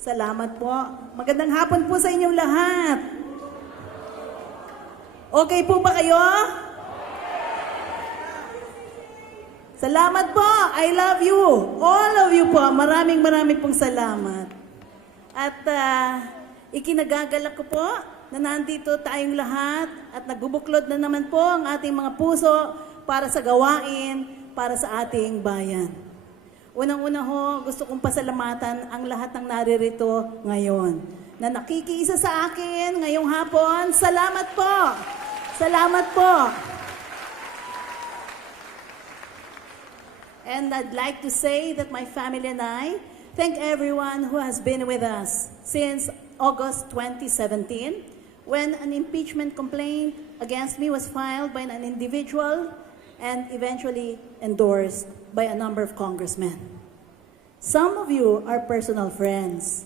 Salamat po. Magandang hapon po sa inyong lahat. Okay po ba kayo? Salamat po. I love you. All of you po. Maraming pong salamat. At ikinagagalak ko po na nandito tayong lahat at nagbubuklod na naman po ang ating mga puso para sa gawain, para sa ating bayan. Unang-una ho, gusto kong pasalamatan ang lahat ng naririto ngayon na nakikiisa sa akin ngayong hapon. Salamat po! Salamat po! And I'd like to say that my family and I thank everyone who has been with us since August 2017 when an impeachment complaint against me was filed by an individual and eventually endorsed by a number of congressmen. Some of you are personal friends.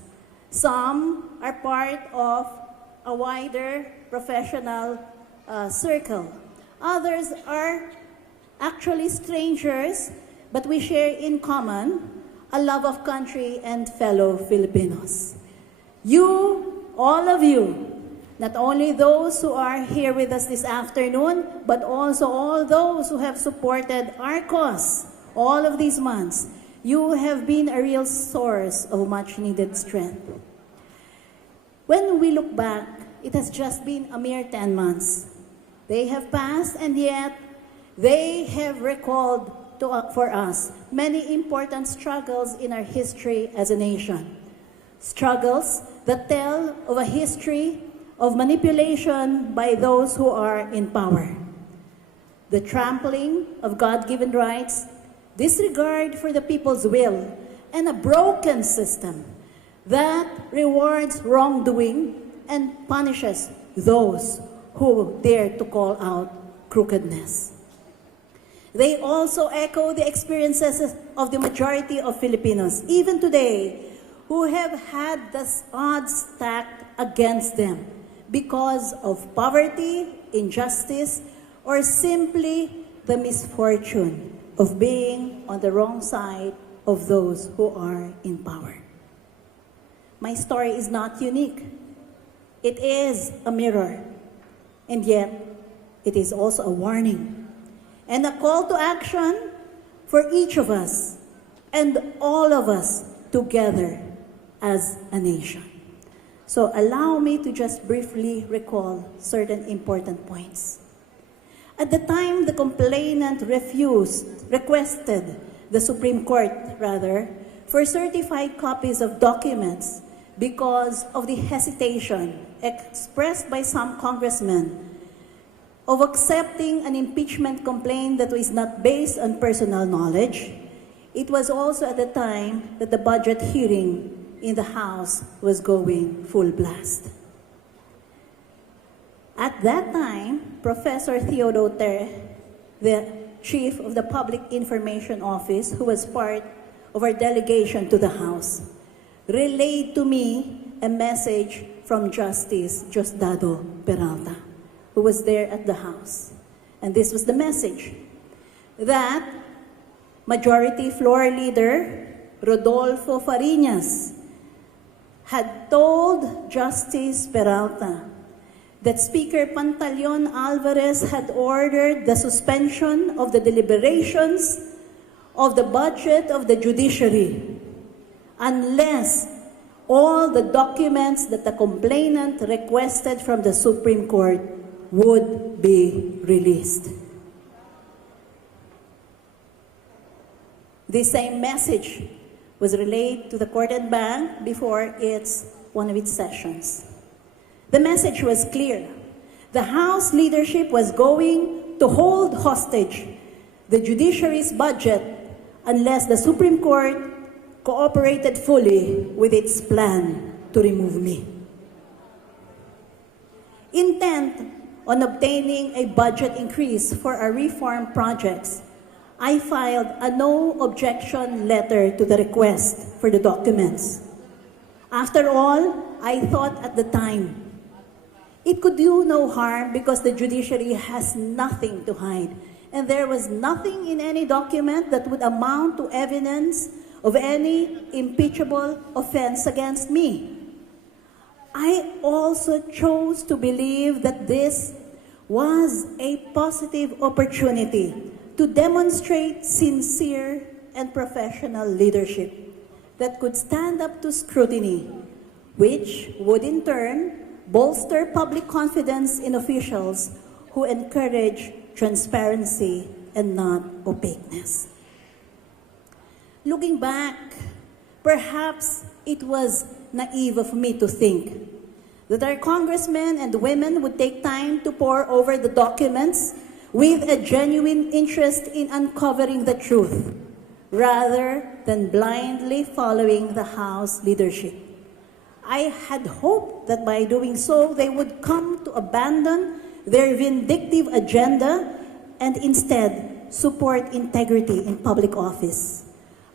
Some are part of a wider professional circle. Others are actually strangers, but we share in common a love of country and fellow Filipinos. You, all of you, not only those who are here with us this afternoon, but also all those who have supported our cause all of these months. You have been a real source of much-needed strength. When we look back, it has just been a mere 10 months. They have passed, and yet they have recalled for us many important struggles in our history as a nation. Struggles that tell of a history of manipulation by those who are in power. The trampling of God-given rights, disregard for the people's will, and a broken system that rewards wrongdoing and punishes those who dare to call out crookedness. They also echo the experiences of the majority of Filipinos, even today, who have had the odds stacked against them because of poverty, injustice, or simply the misfortune of being on the wrong side of those who are in power. My story is not unique. It is a mirror, and yet it is also a warning and a call to action for each of us and all of us together as a nation. So allow me to just briefly recall certain important points. At the time the complainant requested the Supreme Court, for certified copies of documents because of the hesitation expressed by some congressmen of accepting an impeachment complaint that was not based on personal knowledge. It was also at the time that the budget hearing in the House was going full blast. At that time, Professor Theodote, the chief of the Public Information Office, who was part of our delegation to the House, relayed to me a message from Justice Diosdado Peralta, who was there at the House. And this was the message, that Majority Floor Leader Rodolfo Fariñas had told Justice Peralta that Speaker Pantaleon Alvarez had ordered the suspension of the deliberations of the budget of the judiciary unless all the documents that the complainant requested from the Supreme Court would be released. This same message was relayed to the Court and Bank before one of its sessions. The message was clear. The House leadership was going to hold hostage the judiciary's budget unless the Supreme Court cooperated fully with its plan to remove me. Intent on obtaining a budget increase for our reform projects, I filed a no objection letter to the request for the documents. After all, I thought at the time, it could do no harm because the judiciary has nothing to hide, and there was nothing in any document that would amount to evidence of any impeachable offense against me. I also chose to believe that this was a positive opportunity to demonstrate sincere and professional leadership that could stand up to scrutiny, which would in turn bolster public confidence in officials who encourage transparency and not opaqueness. Looking back, perhaps it was naive of me to think that our congressmen and women would take time to pore over the documents with a genuine interest in uncovering the truth, rather than blindly following the House leadership. I had hoped that by doing so, they would come to abandon their vindictive agenda and instead support integrity in public office.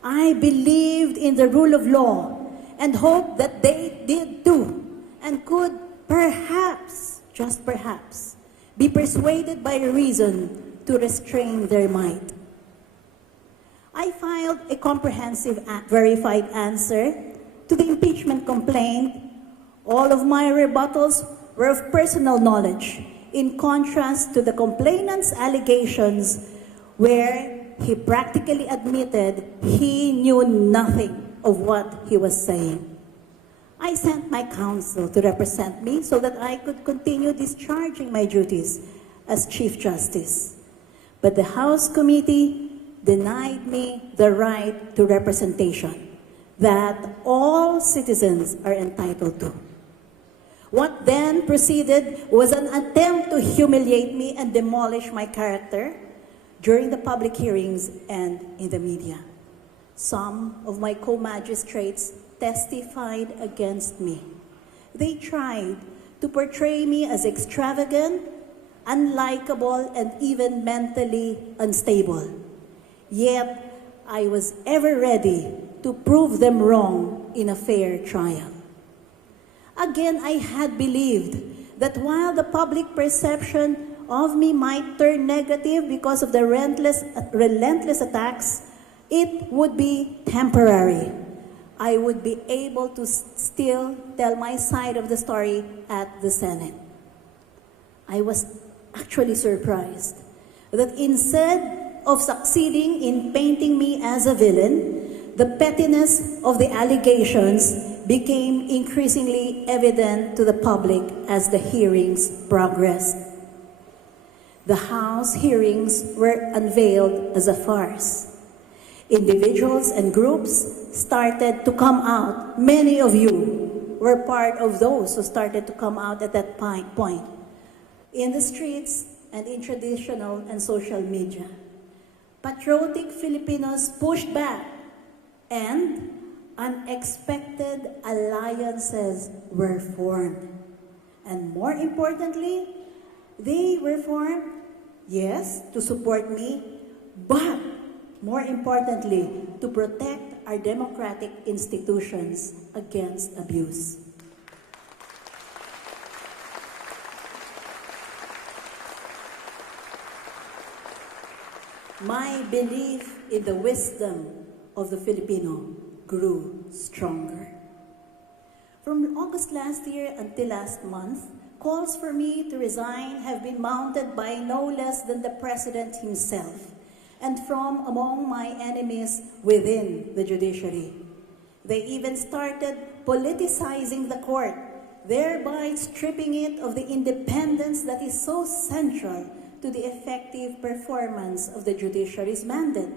I believed in the rule of law and hoped that they did too, and could perhaps, just perhaps, be persuaded by reason to restrain their might. I filed a comprehensive verified answer to the impeachment complaint. All of my rebuttals were of personal knowledge, in contrast to the complainant's allegations where he practically admitted he knew nothing of what he was saying. I sent my counsel to represent me so that I could continue discharging my duties as Chief Justice. But the House Committee denied me the right to representation that all citizens are entitled to. What then proceeded was an attempt to humiliate me and demolish my character during the public hearings and in the media. Some of my co-magistrates testified against me. They tried to portray me as extravagant, unlikable, and even mentally unstable. Yet, I was ever ready to prove them wrong in a fair trial. Again, I had believed that while the public perception of me might turn negative because of the relentless attacks, it would be temporary. I would be able to still tell my side of the story at the Senate. I was actually surprised that instead of succeeding in painting me as a villain, the pettiness of the allegations became increasingly evident to the public as the hearings progressed. The House hearings were unveiled as a farce. Individuals and groups started to come out. Many of you were part of those who started to come out at that point in the streets and in traditional and social media. Patriotic Filipinos pushed back, and unexpected alliances were formed. And more importantly, they were formed, yes, to support me, but more importantly, to protect our democratic institutions against abuse. My belief in the wisdom of the Filipino grew stronger. From August last year until last month, calls for me to resign have been mounted by no less than the President himself and from among my enemies within the judiciary. They even started politicizing the court, thereby stripping it of the independence that is so central to the effective performance of the judiciary's mandate.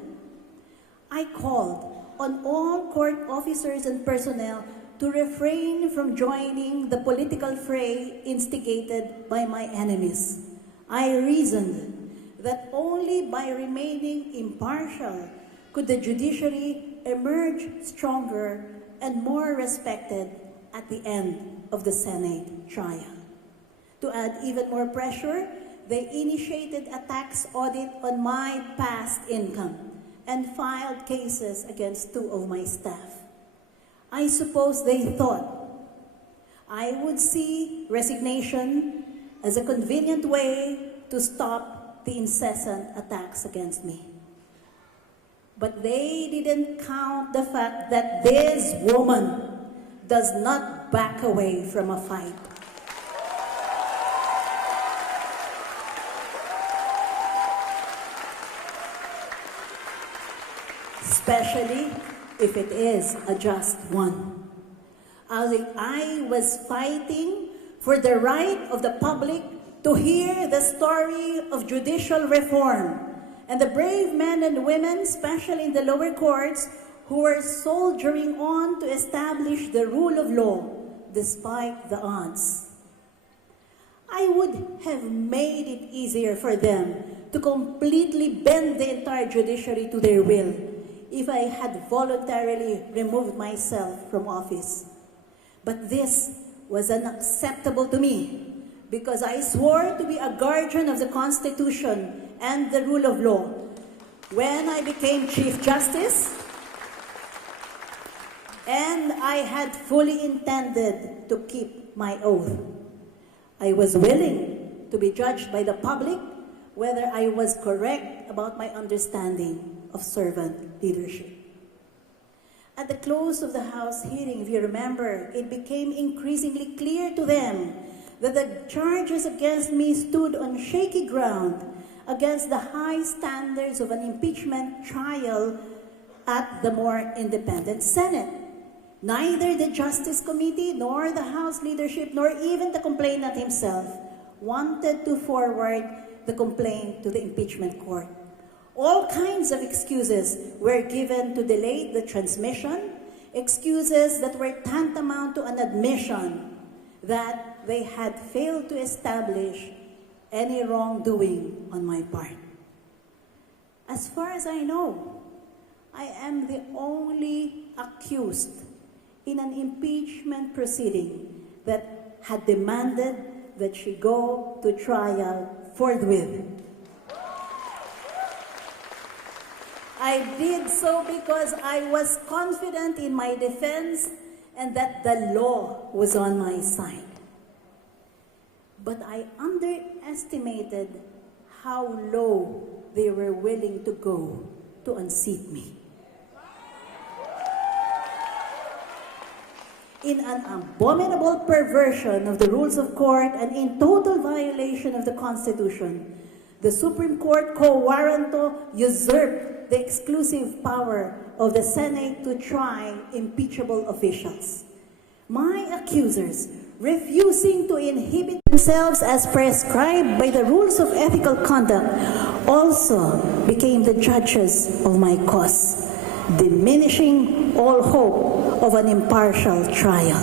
I called on all court officers and personnel to refrain from joining the political fray instigated by my enemies. I reasoned that only by remaining impartial could the judiciary emerge stronger and more respected at the end of the Senate trial. To add even more pressure, they initiated a tax audit on my past income and filed cases against 2 of my staff. I suppose they thought I would see resignation as a convenient way to stop the incessant attacks against me. But they didn't count the fact that this woman does not back away from a fight. Especially if it is a just one. I was fighting for the right of the public to hear the story of judicial reform and the brave men and women, especially in the lower courts, who were soldiering on to establish the rule of law despite the odds. I would have made it easier for them to completely bend the entire judiciary to their will if I had voluntarily removed myself from office. But this was unacceptable to me because I swore to be a guardian of the Constitution and the rule of law. When I became Chief Justice, and I had fully intended to keep my oath. I was willing to be judged by the public whether I was correct about my understanding of servant leadership. At the close of the House hearing, if you remember, it became increasingly clear to them that the charges against me stood on shaky ground against the high standards of an impeachment trial at the more independent Senate. Neither the Justice Committee, nor the House leadership, nor even the complainant himself wanted to forward the complaint to the impeachment court. All kinds of excuses were given to delay the transmission, excuses that were tantamount to an admission that they had failed to establish any wrongdoing on my part. As far as I know, I am the only accused in an impeachment proceeding that had demanded that she go to trial forthwith. I did so because I was confident in my defense and that the law was on my side. But I underestimated how low they were willing to go to unseat me. In an abominable perversion of the rules of court and in total violation of the Constitution, the Supreme Court quo warranto usurped the exclusive power of the Senate to try impeachable officials. My accusers, refusing to inhibit themselves as prescribed by the rules of ethical conduct, also became the judges of my cause, diminishing all hope of an impartial trial.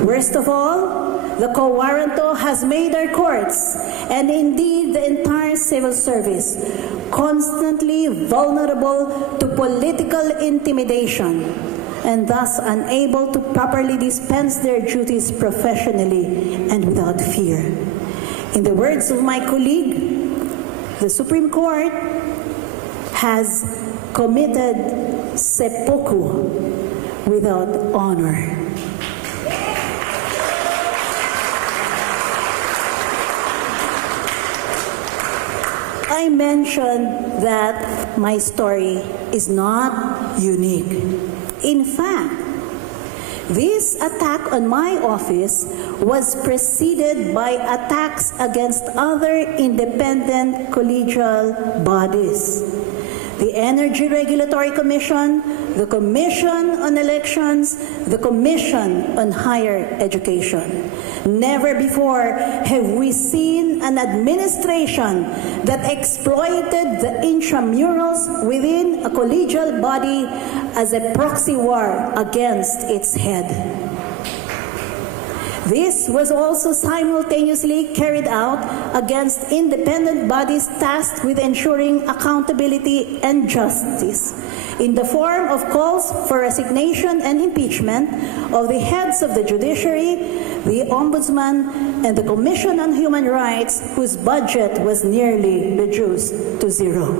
Worst of all, the quo warranto has made our courts, and indeed the entire civil service, constantly vulnerable to political intimidation, and thus unable to properly dispense their duties professionally and without fear. In the words of my colleague, the Supreme Court has committed seppuku without honor. I mentioned that my story is not unique. In fact, this attack on my office was preceded by attacks against other independent collegial bodies. The Energy Regulatory Commission, the Commission on Elections, the Commission on Higher Education. Never before have we seen an administration that exploited the intramurals within a collegial body as a proxy war against its head. This was also simultaneously carried out against independent bodies tasked with ensuring accountability and justice in the form of calls for resignation and impeachment of the heads of the judiciary, the Ombudsman, and the Commission on Human Rights, whose budget was nearly reduced to zero.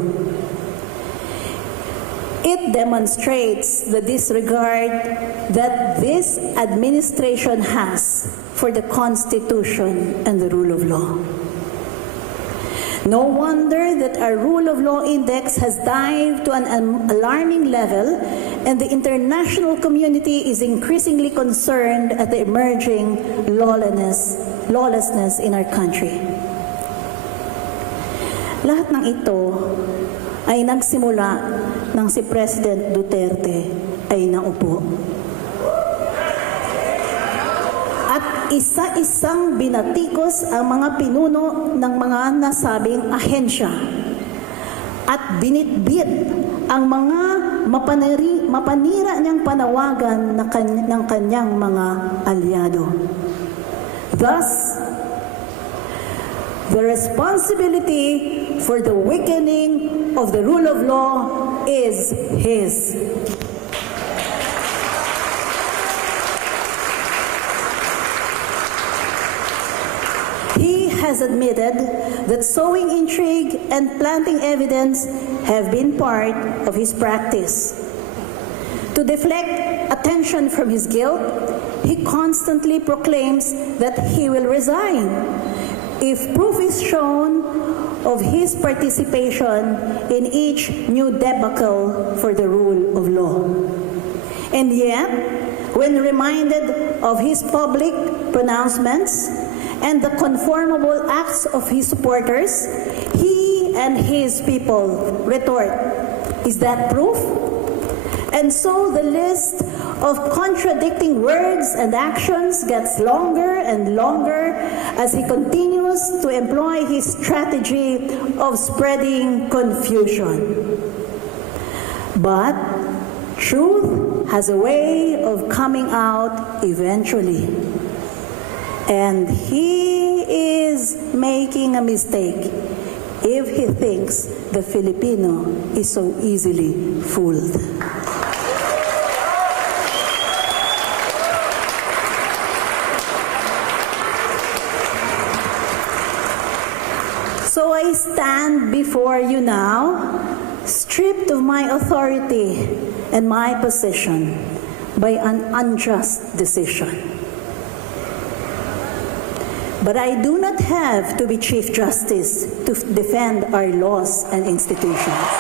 It demonstrates the disregard that this administration has for the Constitution and the rule of law. No wonder that our rule of law index has dived to an alarming level, and the international community is increasingly concerned at the emerging lawlessness in our country. Lahat ng ito ay nagsimula nang si President Duterte ay naupo. At isa-isang binatikos ang mga pinuno ng mga nasabing ahensya at binitbit ang mga mapanira niyang panawagan ng kanyang mga aliado. Thus, the responsibility for the weakening of the rule of law is his. He has admitted that sowing intrigue and planting evidence have been part of his practice. To deflect attention from his guilt, he constantly proclaims that he will resign if proof is shown of his participation in each new debacle for the rule of law. And yet, when reminded of his public pronouncements and the conformable acts of his supporters, he and his people retort, "Is that proof?" And so the list of contradicting words and actions gets longer and longer as he continues to employ his strategy of spreading confusion. But truth has a way of coming out eventually. And he is making a mistake if he thinks the Filipino is so easily fooled. So I stand before you now, stripped of my authority and my position by an unjust decision. But I do not have to be Chief Justice to defend our laws and institutions.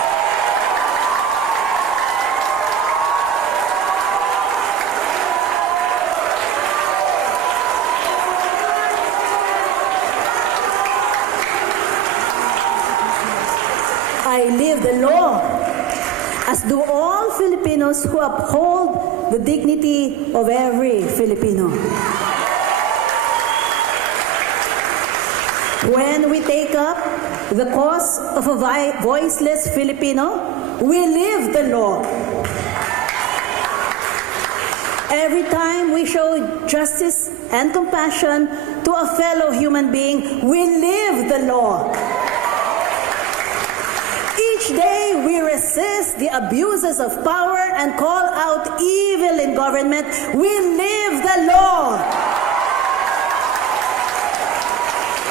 I live the law, as do all Filipinos who uphold the dignity of every Filipino. When we take up the cause of a voiceless Filipino, we live the law. Every time we show justice and compassion to a fellow human being, we live the law. Each day we resist the abuses of power and call out evil in government. We live the law.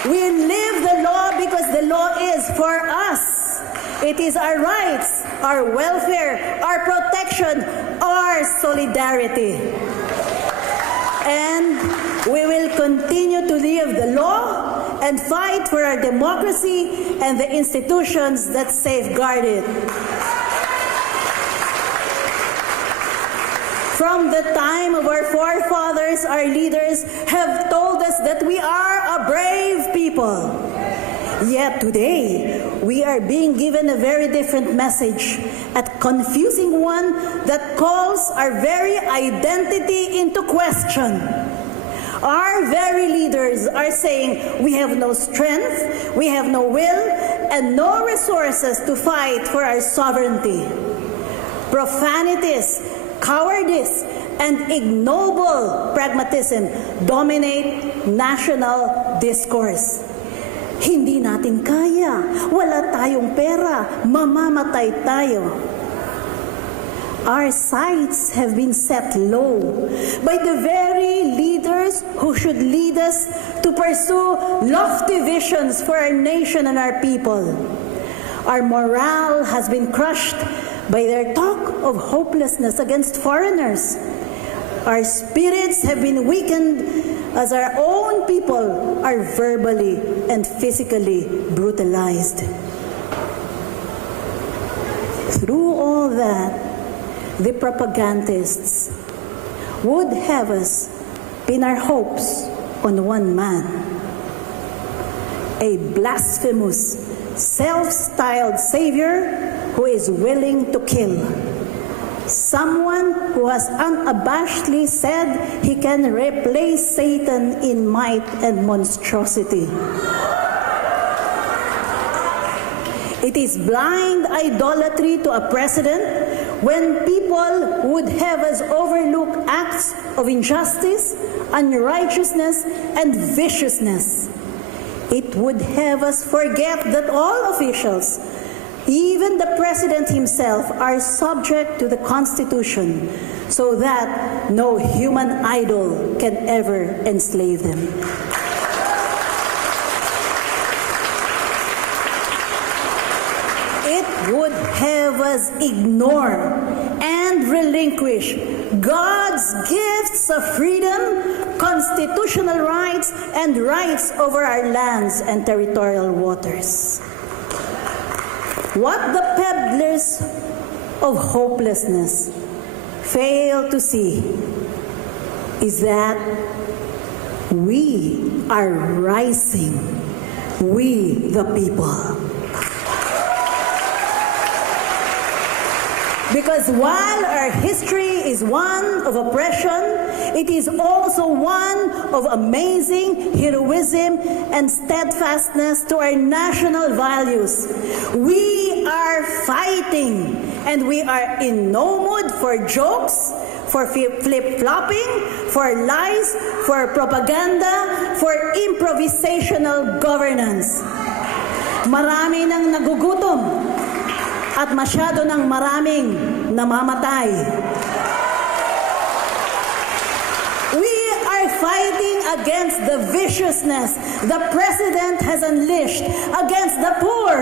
We live the law because the law is for us. It is our rights, our welfare, our protection, our solidarity. And we will continue to live the law and fight for our democracy and the institutions that safeguard it. From the time of our forefathers, our leaders have told us that we are a brave people. Yet today, we are being given a very different message, a confusing one that calls our very identity into question. Our very leaders are saying we have no strength, we have no will, and no resources to fight for our sovereignty. Profanities, cowardice, and ignoble pragmatism dominate national discourse. Hindi natin kaya, wala tayong pera, mamamatay tayo. Our sights have been set low by the very leaders who should lead us to pursue lofty visions for our nation and our people. Our morale has been crushed by their talk of hopelessness against foreigners. Our spirits have been weakened as our own people are verbally and physically brutalized. Through all that, the propagandists would have us pin our hopes on one man, a blasphemous, self-styled savior who is willing to kill. Someone who has unabashedly said he can replace Satan in might and monstrosity. It is blind idolatry to a president when people would have us overlook acts of injustice, unrighteousness, and viciousness. It would have us forget that all officials, even the president himself, are subject to the Constitution so that no human idol can ever enslave them. It would have us ignore and relinquish God's gifts of freedom, constitutional rights, and rights over our lands and territorial waters. What the peddlers of hopelessness fail to see is that we are rising, we the people. Because while our history is one of oppression, it is also one of amazing heroism and steadfastness to our national values. We are fighting, and we are in no mood for jokes, for flip-flopping, for lies, for propaganda, for improvisational governance. Marami nang nagugutom at masyado ng maraming namamatay. We are fighting against the viciousness the president has unleashed against the poor,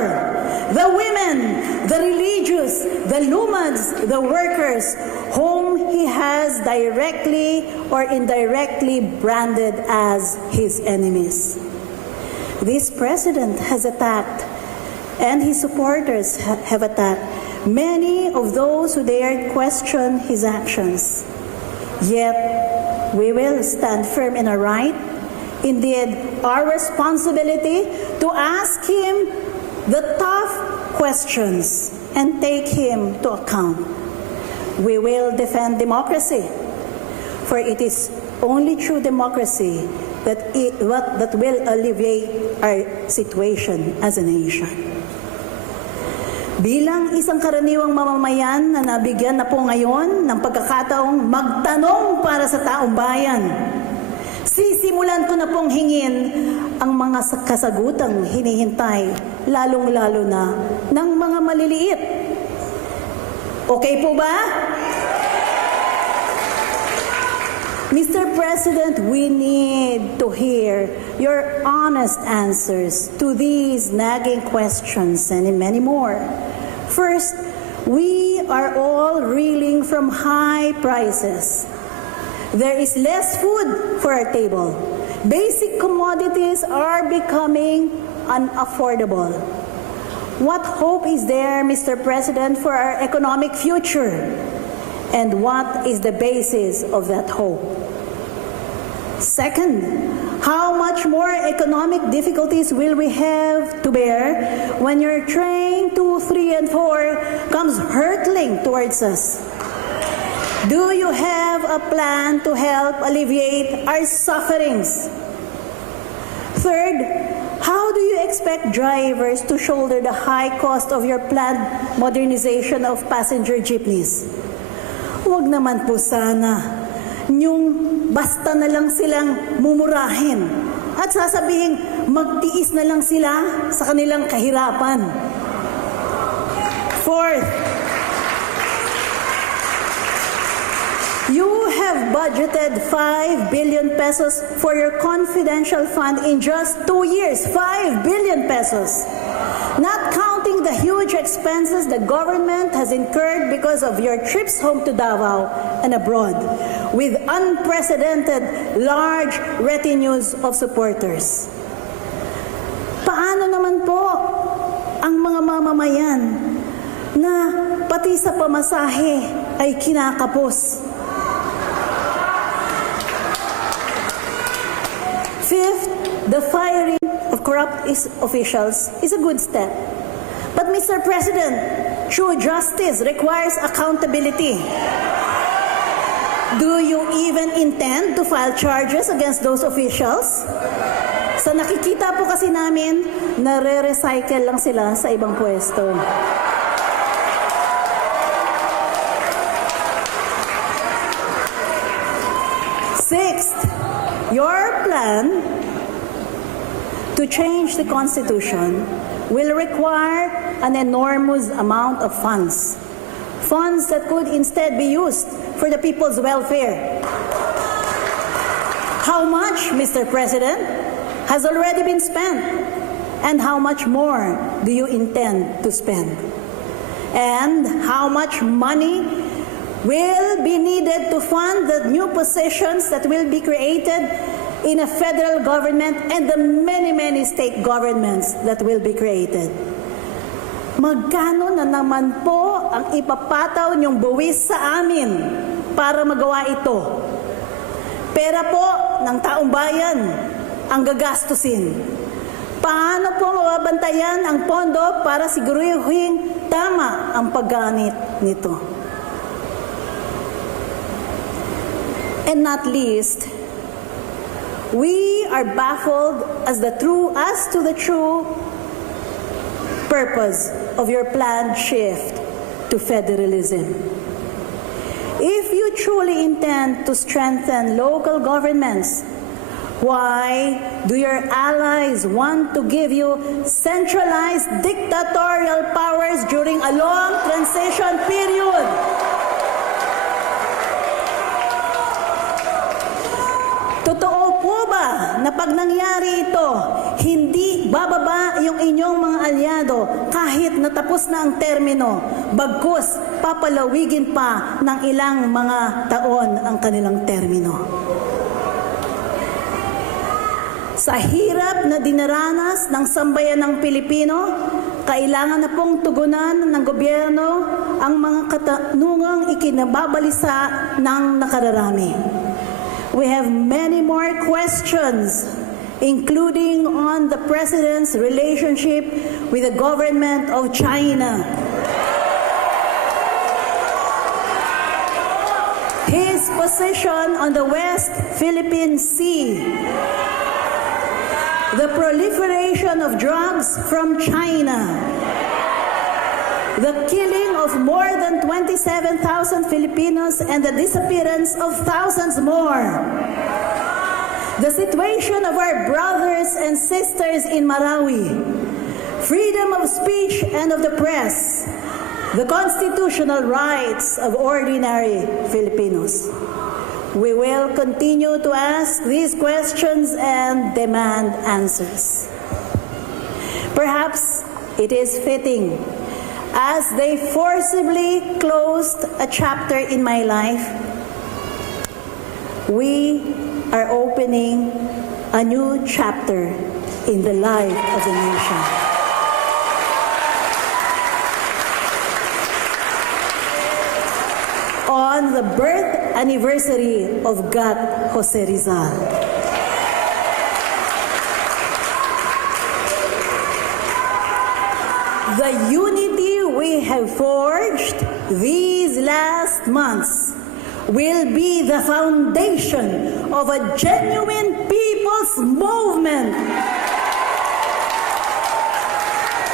the women, the religious, the lumens, the workers, whom he has directly or indirectly branded as his enemies. This president has attacked, and his supporters have attacked many of those who dared question his actions. Yet, we will stand firm in our right, indeed our responsibility, to ask him the tough questions and take him to account. We will defend democracy, for it is only through democracy that will alleviate our situation as a nation. Bilang isang karaniwang mamamayan na nabigyan na po ngayon ng pagkakataong magtanong para sa taong bayan, sisimulan ko na pong hingin ang mga kasagutang hinihintay, lalong-lalo na ng mga maliliit. Okay po ba? Mr. President, we need to hear your honest answers to these nagging questions and many more. First, we are all reeling from high prices. There is less food for our table. Basic commodities are becoming unaffordable. What hope is there, Mr. President, for our economic future? And what is the basis of that hope? Second, how much more economic difficulties will we have to bear when your train 2, 3, and 4 comes hurtling towards us? Do you have a plan to help alleviate our sufferings? Third, how do you expect drivers to shoulder the high cost of your planned modernization of passenger jeepneys? Huwag naman po sana yung basta na lang silang mumurahin at sasabihin magtiis na lang sila sa kanilang kahirapan. Fourth, you have budgeted 5 billion pesos for your confidential fund in just 2 years. 5 billion pesos. Not counting the huge expenses the government has incurred because of your trips home to Davao and abroad, with unprecedented large retinues of supporters. Paano naman po ang mga mamamayan na pati sa pamasahe ay kinakapos? Fifth, the firing of corrupt officials is a good step. But Mr. President, true justice requires accountability. Do you even intend to file charges against those officials? Sa nakikita po kasi namin, nare-recycle lang sila sa ibang pwesto. Sixth, your plan to change the Constitution will require an enormous amount of funds. Funds that could instead be used for the people's welfare. How much, Mr. President, has already been spent? And how much more do you intend to spend? And how much money will be needed to fund the new positions that will be created in a federal government and the many, many state governments that will be created? Magkano na naman po ang ipapataw niyong buwis sa amin para magawa ito? Pera po ng taong bayan ang gagastusin. Paano po mababantayan ang pondo para siguruhin tama ang paggamit nito? And not least, we are baffled as to the true purpose of your planned shift to federalism. If you truly intend to strengthen local governments, why do your allies want to give you centralized dictatorial powers during a long transition period? Totoo po ba na pag nangyari ito, hindi bababa yung inyong mga alyado kahit natapos na ang termino, bagkus papalawigin pa ng ilang mga taon ang kanilang termino? Sa hirap na dinaranas ng sambayan ng Pilipino, kailangan na pong tugunan ng gobyerno ang mga katanungang ikinababalisa ng nakararami. We have many more questions, including on the President's relationship with the government of China. His position on the West Philippine Sea. The proliferation of drugs from China. The killing of more than 27,000 Filipinos and the disappearance of thousands more. The situation of our brothers and sisters in Marawi. Freedom of speech and of the press. The constitutional rights of ordinary Filipinos. We will continue to ask these questions and demand answers. Perhaps it is fitting, as they forcibly closed a chapter in my life, we are opening a new chapter in the life of the nation. On the birth anniversary of God Jose Rizal. The unity we have forged these last months will be the foundation of a genuine people's movement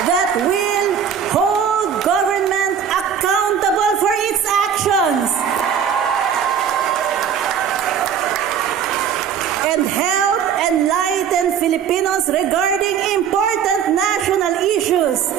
that will hold government accountable for its actions and help enlighten Filipinos regarding important national issues